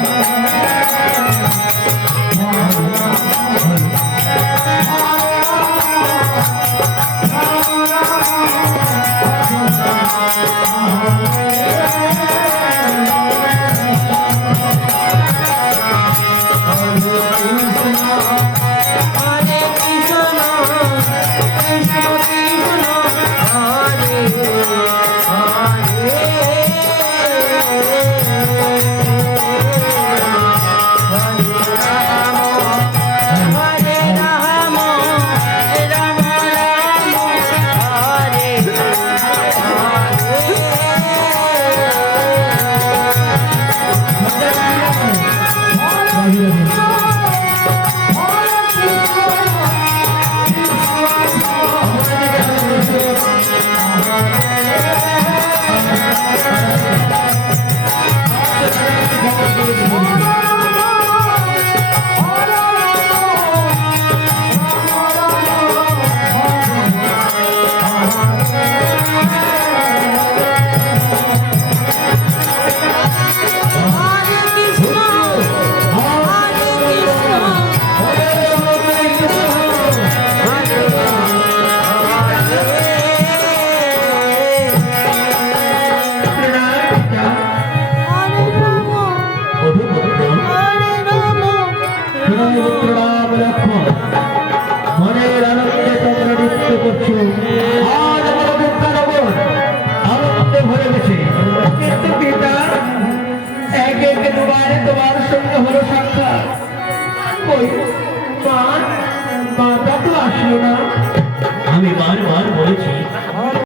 Thank you. কই মা বাবা আসলো না।